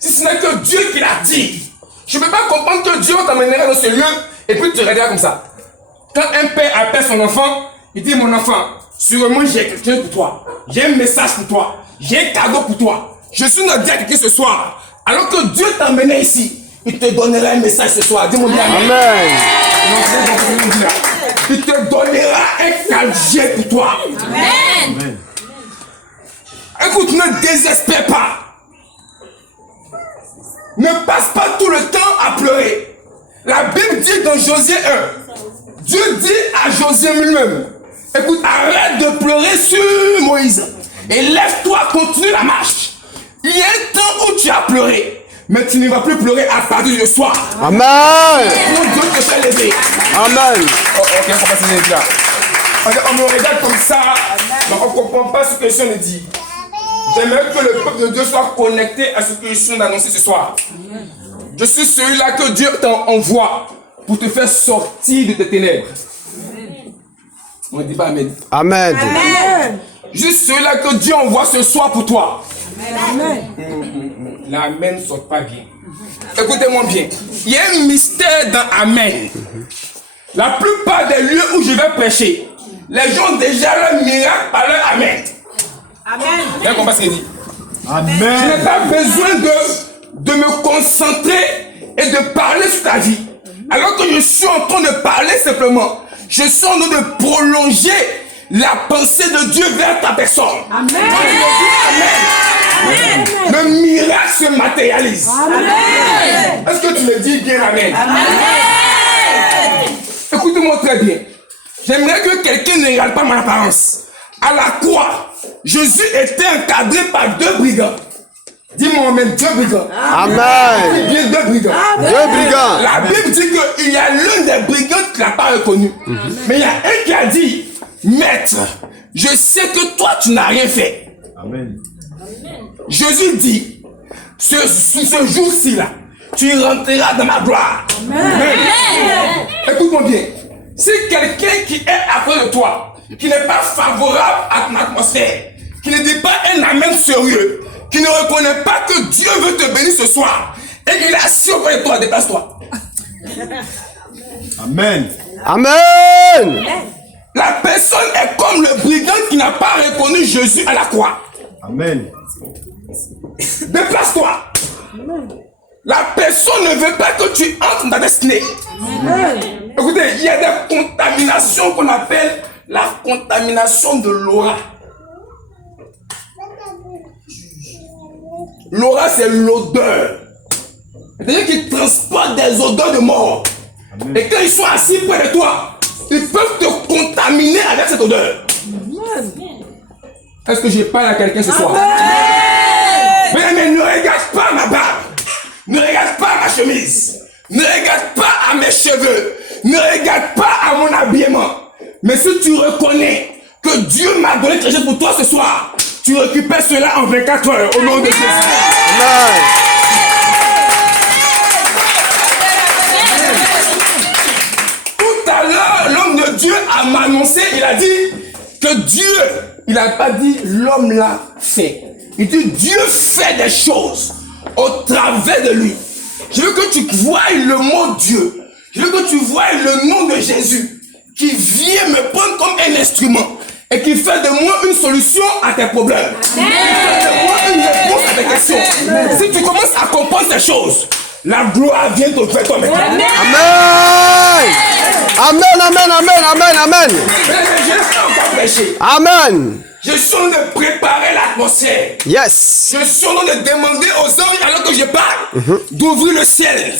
si ce n'est que Dieu qui l'a dit. Je ne peux pas comprendre que Dieu t'emmènerait dans ce lieu et puis tu regarderas comme ça. Quand un père appelle son enfant, il dit mon enfant, sûrement j'ai quelque chose pour toi. J'ai un message pour toi. J'ai un cadeau pour toi. Je suis notre dire à quelqu'un ce soir. Alors que Dieu t'emmenait ici, il te donnera un message ce soir. Dis-moi bien. Amen. Il te donnera un cadeau pour toi. Amen. Écoute, ne désespère pas. Ne passe pas tout le temps à pleurer. La Bible dit dans Josué 1, Dieu dit à Josué lui-même, écoute, arrête de pleurer sur Moïse. Et lève-toi, continue la marche. Il y a un temps où tu as pleuré, mais tu ne vas plus pleurer à partir de ce soir. Amen. Dieu te fait lever. Amen. Oh, ok, on va passer là. On me regarde comme ça, mais on ne comprend pas ce que je dit. J'aimerais que le peuple de Dieu soit connecté à ce que je suis d'annoncer ce soir. Je suis celui-là que Dieu t'envoie pour te faire sortir de tes ténèbres. On ne dit pas Amen. Amen. Je suis celui-là que Dieu envoie ce soir pour toi. Amen. L'Amen ne sort pas bien. Écoutez-moi bien. Il y a un mystère dans Amen. La plupart des lieux où je vais prêcher, les gens ont déjà leur miracle par leur Amen. Amen. Vous avez compris ce qu'il dit? Amen. Je n'ai pas besoin de me concentrer et de parler sur ta vie. Alors que je suis en train de parler simplement, je suis en train de prolonger la pensée de Dieu vers ta personne. Amen. Amen. Le miracle se matérialise. Amen. Est-ce que tu me dis bien Amen? Amen. Écoutez-moi très bien. J'aimerais que quelqu'un ne regarde pas mon apparence. À la croix, Jésus était encadré par deux brigands. Dis-moi Amen, deux brigands. Amen. Bien deux brigands. Deux brigands. La Bible dit qu'il y a l'un des brigands qui n'a pas reconnu. Mais il y a un qui a dit, Maître, je sais que toi tu n'as rien fait. Amen. Jésus dit, ce jour-ci là, tu rentreras dans ma gloire. Amen. Écoute-moi bien. Si quelqu'un qui est à côté de toi, qui n'est pas favorable à ton atmosphère, qui ne dit pas un amen sérieux, qui ne reconnaît pas que Dieu veut te bénir ce soir, et qu'il est assis auprès de toi, déplace-toi. Amen. Amen. La personne est comme le brigand qui n'a pas reconnu Jésus à la croix. Amen. Déplace-toi. La personne ne veut pas que tu entres dans ta destinée. Écoutez, il y a des contaminations qu'on appelle la contamination de l'aura. L'aura, c'est l'odeur. C'est-à-dire qu'ils transportent des odeurs de mort. Amen. Et quand ils sont assis près de toi, ils peuvent te contaminer avec cette odeur. Est-ce que je parle à quelqu'un ce soir? Mais ne regarde pas ma barbe. Ne regarde pas ma chemise. Ne regarde pas à mes cheveux. Ne regarde pas à mon habillement. Mais si tu reconnais que Dieu m'a donné quelque chose pour toi ce soir, tu récupères cela en 24 heures au nom de Jésus. Amen. Tout à l'heure, l'homme de Dieu a m'annoncé, il a dit que Dieu, il n'a pas dit l'homme l'a fait. Il dit Dieu fait des choses au travers de lui. Je veux que tu voies le mot Dieu. Je veux que tu voies le nom de Jésus qui vient me prendre comme un instrument et qui fait de moi une solution à tes problèmes. Qui fait de moi une réponse à tes questions. Si tu commences à comprendre ces choses, la gloire vient te faire toi maintenant. Amen. Amen, amen, amen, amen, amen. Mais je n'ai pas encore prêché. Amen. Je suis en train de préparer l'atmosphère. Yes. Je suis en train de demander aux anges, alors que je parle, d'ouvrir le ciel.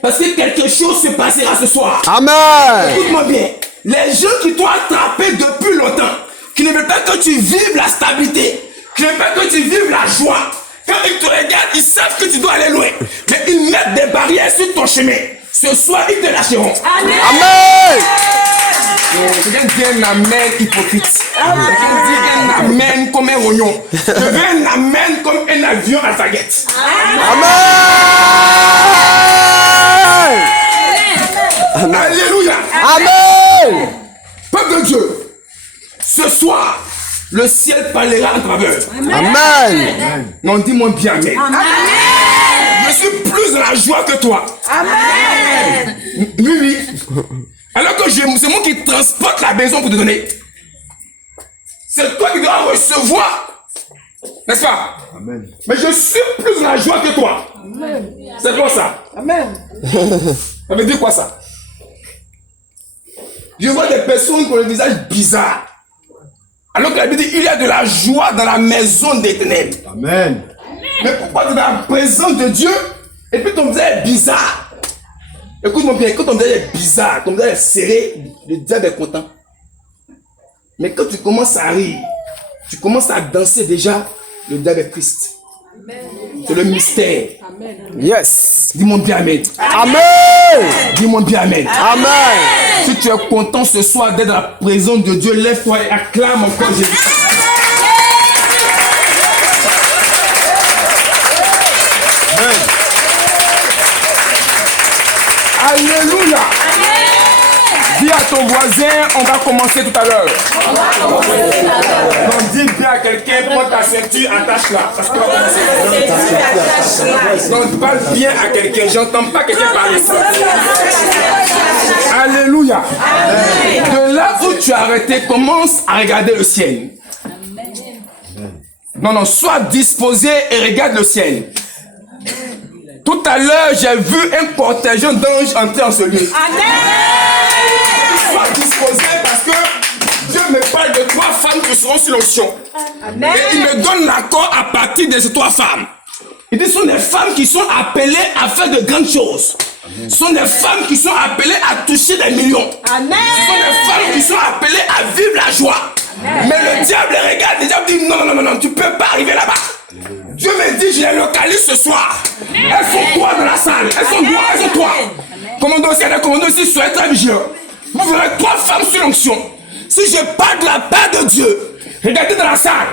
Parce que quelque chose se passera ce soir. Amen. Écoute-moi bien. Les gens qui t'ont attrapé depuis longtemps, qui ne veulent pas que tu vives la stabilité, qui ne veulent pas que tu vives la joie, quand ils te regardent, ils savent que tu dois aller loin. Mais ils mettent des barrières sur ton chemin. Ce soir, ils te lâcheront. Amen. Amen. Quelqu'un dit un amen hypocrite. Quelqu'un dit un amen comme un oignon. Je veux un amen comme un avion alphaguette. Amen. Alléluia. Amen. Peuple de Dieu, ce soir, le ciel parlera en travers. Amen. Non, dis-moi bien amen. Amen. la joie que toi. Amen. Oui, oui. Alors que c'est moi qui transporte la maison pour te donner. C'est toi qui dois recevoir. N'est-ce pas? Amen. Mais je suis plus dans la joie que toi. C'est quoi ça? Amen. Ça veut dire quoi ça? Je vois des personnes qui ont le visage bizarre. Alors que la Bible dit, il y a de la joie dans la maison des ténèbres. Amen. Mais pourquoi tu es dans la présence de Dieu et puis ton visage est bizarre? Écoute-moi bien, quand ton visage est bizarre, ton visage est serré, le diable est content. Mais quand tu commences à rire, tu commences à danser déjà, le diable est triste. C'est le mystère. Yes. Dis-moi bien Amen. Amen. Dis-moi bien Amen. Amen. Si tu es content ce soir d'être dans la présence de Dieu, lève-toi et acclame encore Jésus. Alléluia. Dis à ton voisin, on va commencer tout à l'heure. Donc dis bien à quelqu'un, prends ta ceinture, attache-la. Parce qu'on va commencer. Donc parle bien à quelqu'un, j'entends pas quelqu'un parler. Alléluia. De là où tu as arrêté, commence à regarder le ciel. Non, non, sois disposé et regarde le ciel. Tout à l'heure, j'ai vu un cortège d'anges entrer en ce lieu. Sois disposé parce que Dieu me parle de 3 femmes qui seront sur l'onction. Et il me donne l'accord à partir de ces 3 femmes. Il dit, ce sont des femmes qui sont appelées à faire de grandes choses. Ce sont des femmes qui sont appelées à toucher des millions. Amen. Ce sont des femmes qui sont appelées à vivre la joie. Mais le diable les regarde, le diable dit, non, non, non, non, tu ne peux pas arriver là-bas. Dieu me dit, je les localise ce soir. Elles sont 3 dans la salle. Elles sont 3, elles sont 3. Commando aussi, il y a des commandos ici, soyez très vigilants. Vous verrez 3 femmes sur l'onction. Si je parle de la part de Dieu, regardez dans la salle.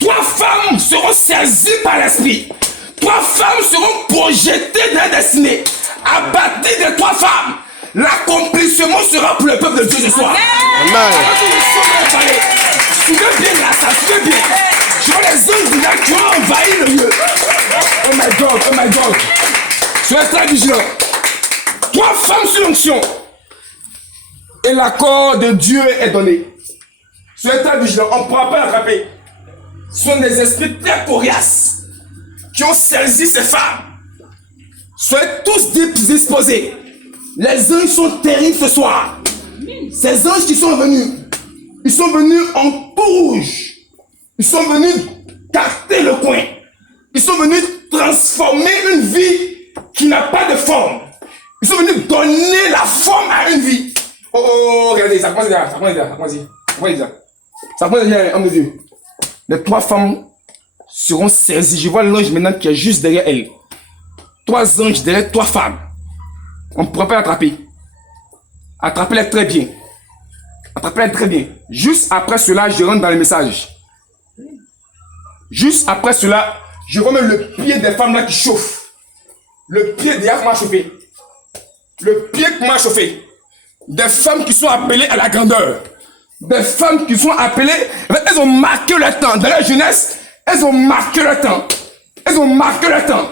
3 femmes seront saisies par l'esprit. 3 femmes seront projetées dans la destinée. À partir de 3 femmes, l'accomplissement sera pour le peuple de Dieu ce soir. Amen. Suivez bien la salle, suivez bien. Je vois les anges du lac qui ont envahi le lieu. Oh my God, oh my God. Soyez très vigilants. 3 femmes sur l'onction. Et l'accord de Dieu est donné. Soyez très vigilants, on ne pourra pas l'attraper. Ce sont des esprits très coriaces qui ont saisi ces femmes. Soyez tous disposés. Les anges sont terribles ce soir. Ces anges qui sont venus, ils sont venus en tout rouge. Ils sont venus carter le coin. Ils sont venus transformer une vie qui n'a pas de forme. Ils sont venus donner la forme à une vie. Oh, oh, regardez, ça commence déjà, ça commence déjà, ça commence déjà. Ça commence déjà, homme de Dieu. Les 3 femmes seront saisies. Je vois l'ange maintenant qui est juste derrière elles. 3 anges derrière 3 femmes. On ne pourra pas l'attraper. Attrapez-les très bien. Attrapez-les très bien. Juste après cela, je rentre dans le message. Juste après cela, je vois même le pied des femmes là qui chauffe. Le pied des femmes m'a chauffé. Le pied qui m'a chauffé. Des femmes qui sont appelées à la grandeur. Des femmes qui sont appelées, elles ont marqué le temps. Dans la jeunesse, elles ont marqué le temps. Elles ont marqué le temps.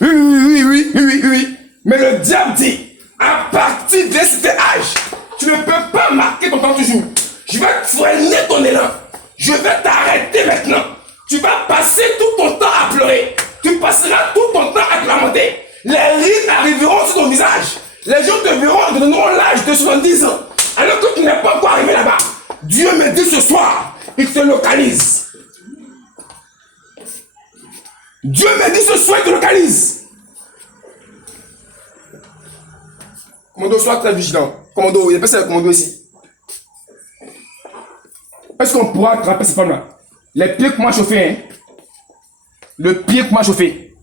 Oui, oui, oui, oui, oui, oui. Mais le diable dit, à partir de cet âge, tu ne peux pas marquer ton temps toujours. Je vais freiner ton élan. Je vais t'arrêter maintenant. Tu vas passer tout ton temps à pleurer. Tu passeras tout ton temps à te lamenter. Les rides arriveront sur ton visage. Les gens te verront, te donneront l'âge de 70 ans. Alors que tu n'es pas encore arrivé là-bas. Dieu me dit ce soir, il te localise. Dieu me dit ce soir, il te localise. Commando, sois très vigilant. Commando, il y a personne de commando ici. Est-ce qu'on pourra attraper ces femmes-là? Les pieds que m'a chauffé, hein? Le pied que m'a chauffé.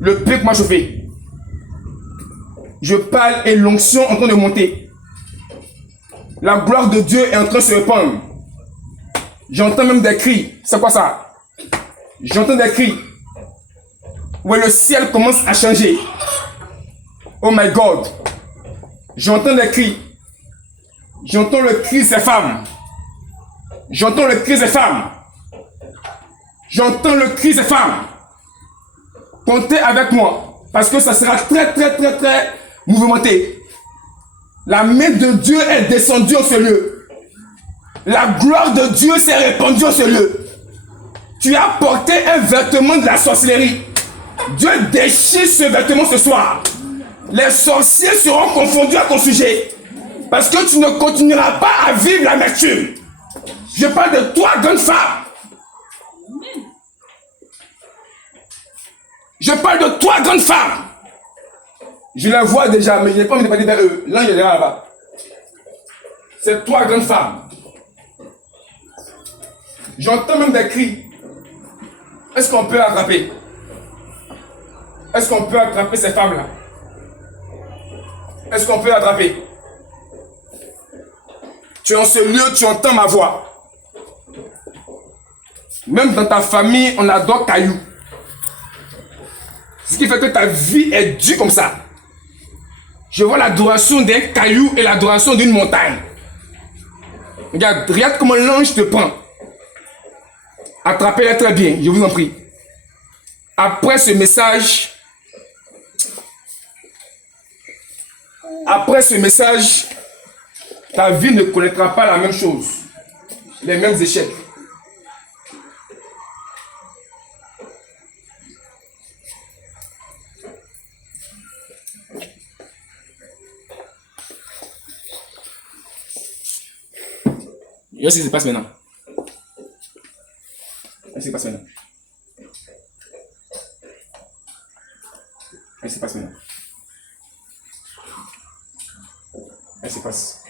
Le pied que m'a chauffé. Je parle et l'onction est en train de monter. La gloire de Dieu est en train de se répandre. J'entends même des cris. C'est quoi ça? J'entends des cris. Ouais, le ciel commence à changer. Oh my God. J'entends des cris. J'entends le cri de ces femmes. J'entends le cri des femmes. J'entends le cri des femmes. Comptez avec moi. Parce que ça sera très mouvementé. La main de Dieu est descendue en ce lieu. La gloire de Dieu s'est répandue en ce lieu. Tu as porté un vêtement de la sorcellerie. Dieu déchire ce vêtement ce soir. Les sorciers seront confondus à ton sujet. Parce que tu ne continueras pas à vivre l'amertume. Je parle de toi, grande femme. Je parle de toi, grande femme. Je la vois déjà, mais je n'ai pas envie de parler vers eux. L'ange est là-bas. C'est toi, grande femme. J'entends même des cris. Est-ce qu'on peut attraper? Est-ce qu'on peut attraper ces femmes-là? Est-ce qu'on peut attraper? Tu es en ce lieu, tu entends ma voix. Même dans ta famille, on adore cailloux. Ce qui fait que ta vie est dure comme ça. Je vois l'adoration d'un caillou et l'adoration d'une montagne. Regarde comment l'ange te prend. Attrapez-la très bien, je vous en prie. Après ce message, ta vie ne connaîtra pas la même chose, les mêmes échecs. Qu'est-ce qui se passe maintenant? Qu'est-ce qui se passe maintenant? Qu'est-ce qui se passe maintenant? Qu'est-ce qui se passe?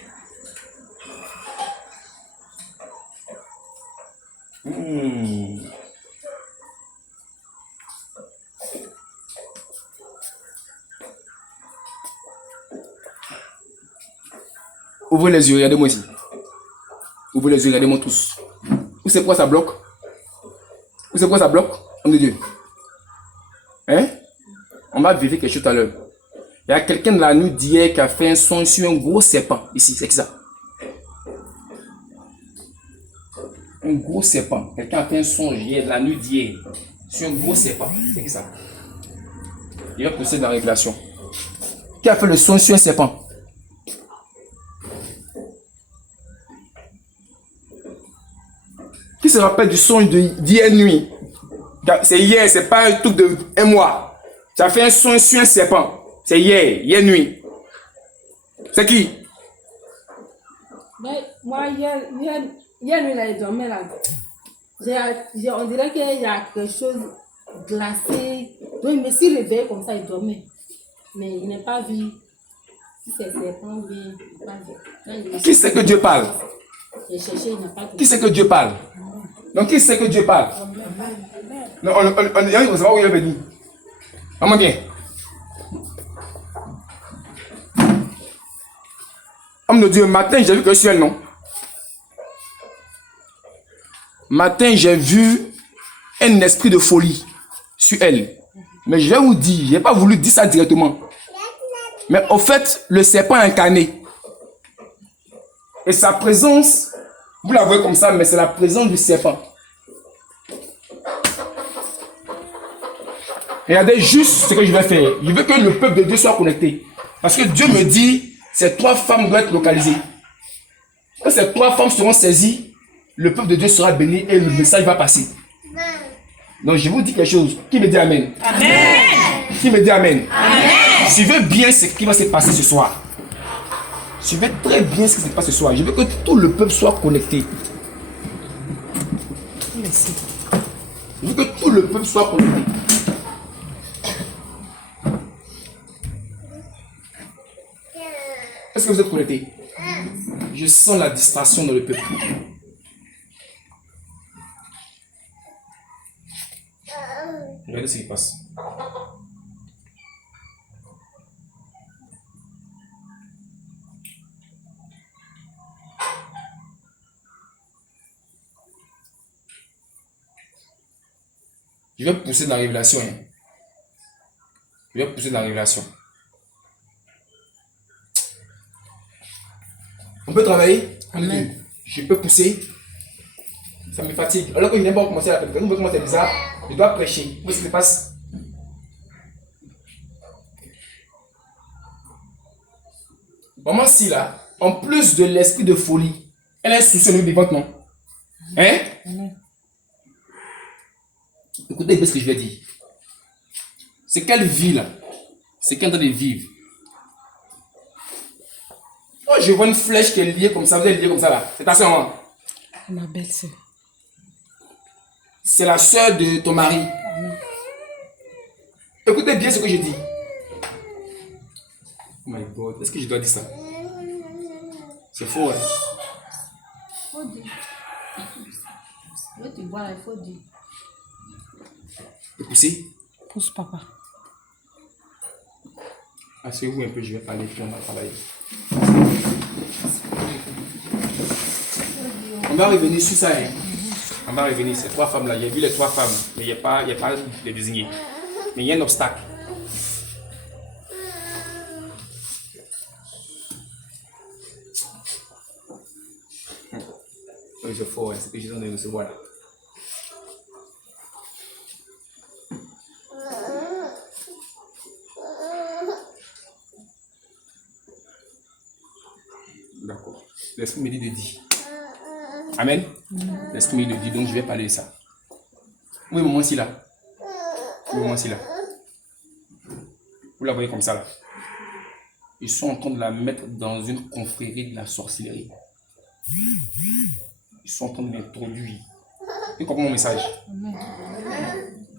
Ouvrez les yeux, regardez-moi ici. Ouvrez les yeux, regardez-moi tous. Où c'est quoi ça bloque? Où c'est quoi ça bloque? Homme de Dieu. Hein? On va vérifier quelque chose tout à l'heure. Il y a quelqu'un de la nuit d'hier qui a fait un son sur un gros serpent. Ici, c'est qui ça? Un gros serpent. Quelqu'un a fait un son hier de la nuit d'hier sur un gros serpent. C'est qui ça? Il va procéder dans la révélation. Qui a fait le son sur un serpent? Qui se rappelle du son d'hier nuit? C'est hier, c'est pas un truc de un mois. Tu as fait un son sur un serpent. C'est hier nuit. C'est qui? Mais moi, hier nuit, là, je dormais là. On dirait qu'il y a quelque chose glacé. Donc, il me suis réveillé comme ça, il dormait. Mais il n'a pas vu si c'est serpent ou bien. Il n'a pas vu. Qui c'est que Dieu parle? J'ai cherché, il n'a pas vu. Qui c'est que Dieu parle? Donc, qui c'est que Dieu parle? Non, on va savoir où il est venu. Maman, viens. Homme de Dieu, matin, j'ai vu que sur elle, non? Matin, j'ai vu un esprit de folie sur elle. Mais je vais vous dire, je n'ai pas voulu dire ça directement. Mais au fait, le serpent est incarné. Et sa présence, vous la voyez comme ça, mais c'est la présence du serpent. Regardez juste ce que je vais faire. Je veux que le peuple de Dieu soit connecté. Parce que Dieu me dit, ces 3 femmes doivent être localisées. Quand ces 3 femmes seront saisies, le peuple de Dieu sera béni et le message va passer. Donc je vous dis quelque chose. Qui me dit Amen? Amen. Qui me dit Amen? Amen. Suivez bien ce qui va se passer ce soir. Suivez très bien ce qui se passe ce soir. Je veux que tout le peuple soit connecté. Merci. Je veux que tout le peuple soit connecté. Est-ce que vous êtes connectés? Je sens la distraction dans le peuple. Regardez ce qui passe. Je vais pousser dans la révélation. Je vais pousser dans la révélation. On peut travailler? Amen. Je peux pousser. Ça me fatigue. Alors que je n'ai pas commencé à la prédication. Quand je commence à bizarre, je dois prêcher. Qu'est-ce qui se passe? Maman, si là, en plus de l'esprit de folie, elle est soucieuse de vivante, non? Hein? Écoutez un peu ce que je vais dire. C'est quelle vie là? C'est qu'elle est en train de vivre. Oh, je vois une flèche qui est liée comme ça, vous êtes liée comme ça là. C'est ta soeur, hein? Ma belle-sœur. C'est la soeur de ton mari. Écoutez bien ce que je dis. Oh my God, est-ce que je dois dire ça? C'est faux, hein? Faut dire. Oui, tu vois, là, il faut dire. Écoutez, Pousse papa. asseyez-vous un peu, je vais parler, puis on va travailler. On va revenir sur ça, hein? On va revenir, ces trois femmes là, j'ai vu les trois femmes, mais il n'y a pas les désigner. Mais il y a un obstacle. Oui, c'est faux, hein, c'est que je viens de recevoir là. D'accord. L'esprit me dit de dire. Amen. L'esprit me dit de dire, donc je vais parler de ça. Oui, maman, si là. Oui, maman, si là. Vous la voyez comme ça là. Ils sont en train de la mettre dans une confrérie de la sorcellerie. Ils sont en train de l'introduire. Tu comprends mon message?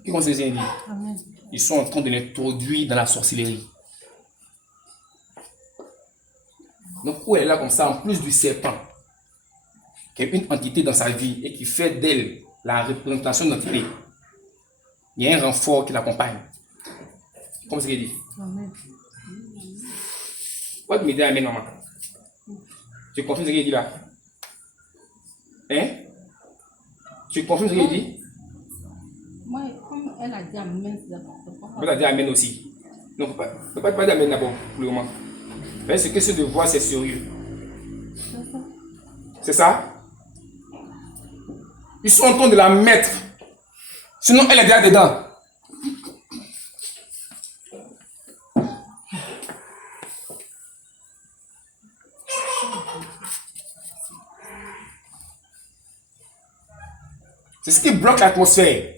Qui conseille ce que dit? Ils sont en train de l'introduire dans la sorcellerie. Donc, où elle est là comme ça, en plus du serpent, qui est une entité dans sa vie et qui fait d'elle la représentation de l'entité, il y a un renfort qui l'accompagne. Comme ce qu'il dit. Amen. Pourquoi tu me dis Amen, maman? Tu confirmes ce qu'il dit là? Hein? Tu confirmes ce qu'il dit? Moi, comme elle a dit Amen, c'est pas. Vous avez dit Amen aussi. Donc, ne peux pas dire Amen d'abord, pour le moment. Mais ce que c'est de voir, c'est sérieux. C'est ça? Ils sont en train de la mettre. Sinon, elle est déjà dedans. C'est ce qui bloque l'atmosphère.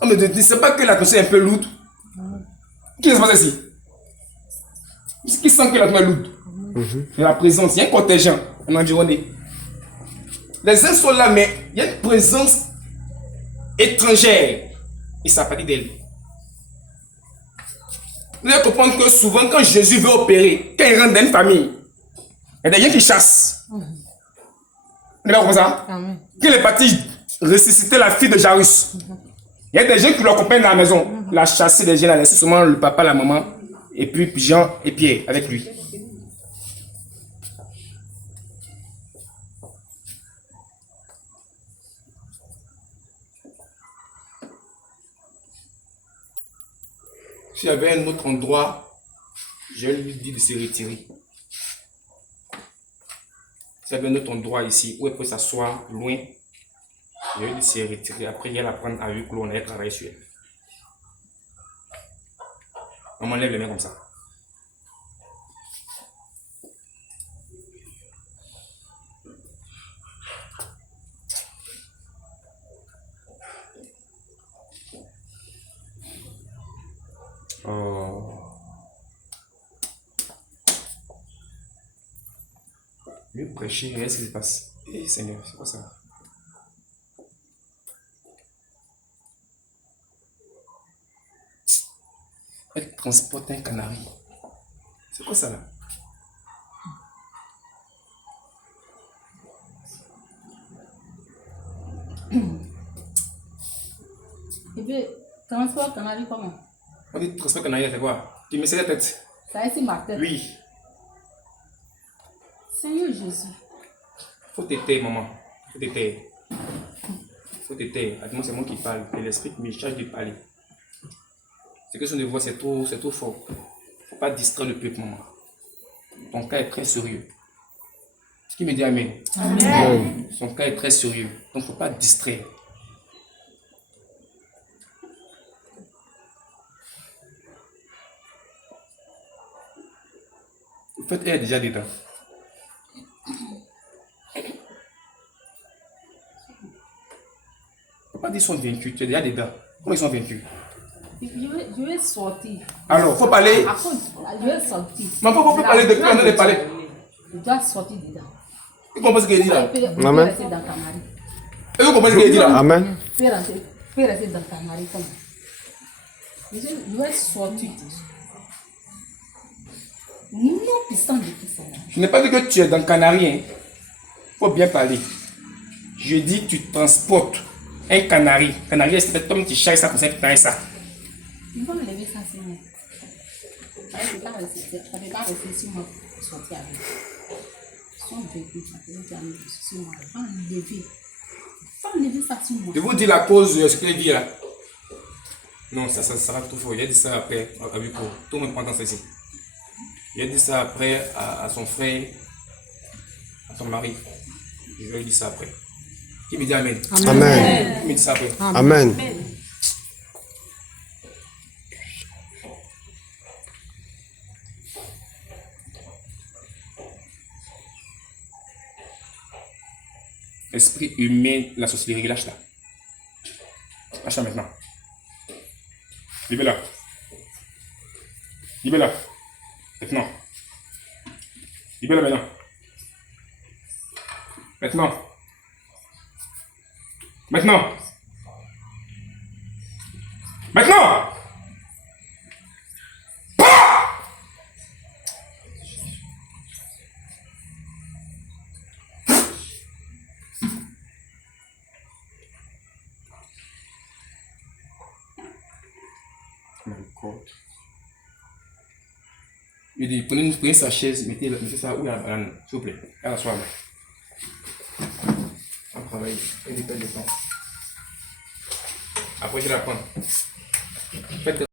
On ne dit pas que l'atmosphère est un peu lourde. Qui se passe ici? Qui sent que l'atmosphère est lourde? Il y a la présence, il y a un contingent en environné. Les uns sont là, mais il y a une présence étrangère. Et ça n'a pas dit d'elle. Vous devez comprendre que souvent, quand Jésus veut opérer, quand il rentre dans une famille, il y a des gens qui chassent. Vous avez compris ça? Amen. Quand il est parti ressusciter la fille de Jairus, il y a des gens qui l'accompagnent dans la maison. Il a chassé des gens, il a laissé seulement le papa, la maman, et puis Jean et Pierre avec lui. S'il y avait un autre endroit, je lui dis de se retirer. S'il y avait un autre endroit ici où elle peut s'asseoir loin, je lui dis de se retirer. Après, il y a la prendre à huis clos, on allait travailler sur elle. On m'enlève les mains comme ça. Oh. Mieux prêcher, regarde ce qui se passe. Eh Seigneur, c'est quoi ça? Elle transporte un canari. C'est quoi ça là? Et puis, transport canari comment? On dit transport canari, c'est quoi? Tu me sais la tête? Ça ici ma tête. Oui. Seigneur Jésus. Faut te taire, maman. Faut te taire. Faut te taire. Attends, c'est moi qui parle. Et l'esprit me charge de parler. Ce que je ne vois, c'est trop fort. Faut pas distraire le peuple, maman. Ton cas est très sérieux. Ce qui me dit Amen. Amen. Son cas est très sérieux. Donc, faut pas distraire. En fait, elle est déjà dedans. Faut pas dire qu'ils sont vaincus, tu es déjà dedans. Comment ils sont vaincus? Je vais sortir. Alors, faut parler. À cause, je vais sortir. Mais faut parler depuis on a parlé. Je dois sortir dedans. Tu comprends ce qu'il dit là? Tu peux Amen. rester dans ta mari. Et vous comprenez ce qu'il dit là? Amen. Tu peux rester dans ta mari comme ça. Je vais sortir. Non, puissant de tout ça. Je n'ai pas dit que tu es dans Canari. Hein. Faut bien parler. Je dis tu transportes un canari. Canari, c'est comme tu chasses ça comme ça, tu traites ça. Il faut me lever ça sur moi. Ça ne peut pas rester sur moi pour sortir avec. Ils sont vécus, ça peut être sur moi. Il faut me lever. Il faut me lever ça sur moi. Je vous dis la cause de ce qu'il dit là. Non, ça sera tout faux. Il a dit ça après à Buko. Tout le monde prend dans ceci. Il a dit ça après à son frère, à son mari. Je lui ai dit ça après. Qui me dit Amen? Amen. Qui me dit ça après? Amen. Esprit humain, la sorcellerie, lâche-la. Lâche-la maintenant. Libère-la. Libère-la. Maintenant. Libère-la maintenant. Maintenant. Maintenant. Maintenant. Il dit, prenez sa chaise, mettez ça où il y a la banane, s'il vous plaît. À la soirée. On travaille, il n'y a pas de temps. Après, je vais la prendre. Faites